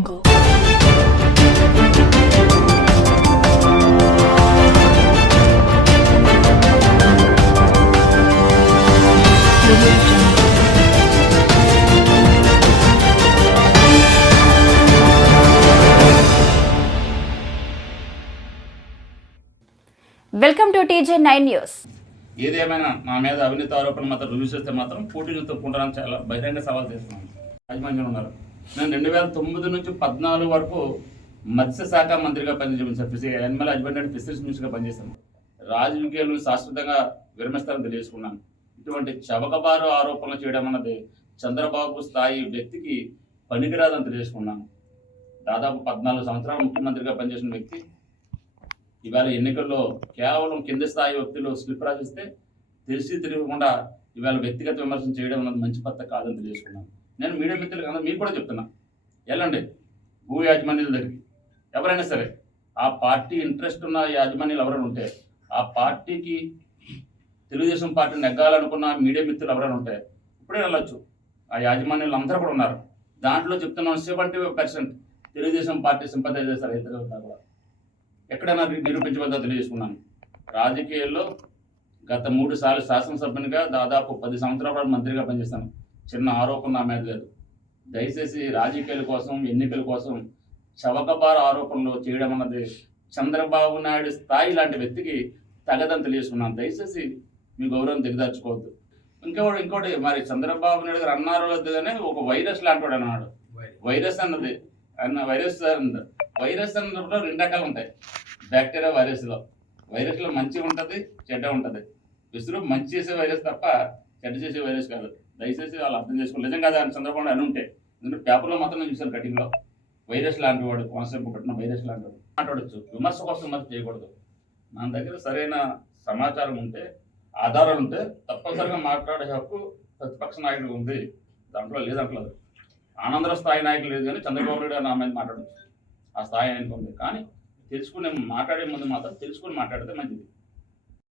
jungle. Welcome to TV nine news ఏదేమైనా నా మీద అవినీతి ఆరోపణ మాత్రం రుజువు చేస్తే మాత్రం పోటీని తప్పుకుంటానని చాలా బహిరంగ సవాల్ చేస్తున్నాను యాజమాన్యం ఉన్నారు. నేను రెండు వేల తొమ్మిది నుంచి పద్నాలుగు వరకు మత్స్యశాఖ మంత్రిగా పనిచేసాను ఫిషి యానిమల్ హస్బెండరీ అండ్ ఫిషరీస్ మినిస్టర్గా పనిచేశాను. రాజకీయాలు శాశ్వతంగా విరమిస్తారని తెలియజేసుకున్నాను. ఇటువంటి చవకబారు ఆరోపణలు చేయడం అన్నది చంద్రబాబు స్థాయి వ్యక్తికి పనికిరాదని తెలియజేసుకున్నాను. దాదాపు పద్నాలుగు సంవత్సరాలు ముఖ్యమంత్రిగా పనిచేసిన వ్యక్తి. ఇవాళ ఎన్నికల్లో కేవలం కింది స్థాయి వ్యక్తులు స్లిప్ రాసిస్తే తెలిసి తెలియకుండా ఇవాళ వ్యక్తిగత విమర్శన చేయడం అన్నది మంచి పద్ధతి కాదని తెలియజేసుకున్నాను. నేను మీడియా మిత్రులకు అందరూ మీకు కూడా చెప్తున్నా. వెళ్ళండి. భూ యాజమాన్యుల దగ్గరికి. ఎవరైనా సరే ఆ పార్టీ ఇంట్రెస్ట్ ఉన్న యాజమాన్యులు ఎవరైనా ఉంటే ఆ పార్టీకి తెలుగుదేశం పార్టీ నెగ్గాలనుకున్న మీడియా మిత్రులు ఎవరైనా ఉంటే ఇప్పుడే వెళ్ళొచ్చు. ఆ యాజమాన్యులు అందరూ కూడా ఉన్నారు. దాంట్లో చెప్తున్నాం seventy percent Telugu Desam party sympathisers అయితే కూడా. ఎక్కడైనా ని- నిరూపించవద్దో తెలియజేసుకున్నాను. రాజకీయాల్లో గత మూడు సార్లు శాసనసభ్యునిగా దాదాపు పది సంవత్సరాల మంత్రిగా పనిచేస్తాను చిన్న ఆరోపణ నా మీద లేదు. దయచేసి రాజకీయాల కోసం ఎన్నికల కోసం చవకబార ఆరోపణలు చేయడం అన్నది చంద్రబాబు నాయుడు స్థాయి లాంటి వ్యక్తికి తగదని తెలియజేసుకున్నాను. దయచేసి మీ గౌరవం దిగదార్చుకోవద్దు ఇంకోటి ఇంకోటి మరి చంద్రబాబు నాయుడు గారు అన్నారో కానీ ఒక వైరస్ లాంటి వాడు అన్నాడు. వైరస్. అన్నది. అన్న వైరస్ అన్నది వైరస్ అన్నప్పుడు రెండు రకాలు ఉంటాయి. బ్యాక్టీరియా వైరస్లో. వైరస్లో మంచి ఉంటుంది చెడ్డ ఉంటుంది. విసురు మంచి చేసే వైరస్ తప్ప చెడ్డ చేసే వైరస్ కాదు. దయచేసి వాళ్ళు అర్థం చేసుకోవాలి. నిజంగా దాని అని సందర్భంలో అని ఉంటే ఎందుకంటే పేపర్లో మాత్రం నేను చూశాను కటింగ్లో. వైరస్ లాంటి వాడు కాన్సెప్ట్ పెట్టిన వైరస్ లాంటి వాడు. మాట్లాడచ్చు. విమర్శ కోసం విమర్శ చేయకూడదు. నా దగ్గర సరైన సమాచారం ఉంటే ఆధారాలు ఉంటే తప్పనిసరిగా మాట్లాడే హక్కు ప్రతిపక్ష నాయకుడు ఉంది. దాంట్లో లేదంటలేదు ఆనందర స్థాయి నాయకులు లేదు కానీ చంద్రబాబు నాయుడు నా మీద మాట్లాడచ్చు. ఆ స్థాయి ఆయనకు ఉంది. కానీ తెలుసుకునే మాట్లాడే ముందు మాత్రం తెలుసుకుని మాట్లాడితే మంచిది.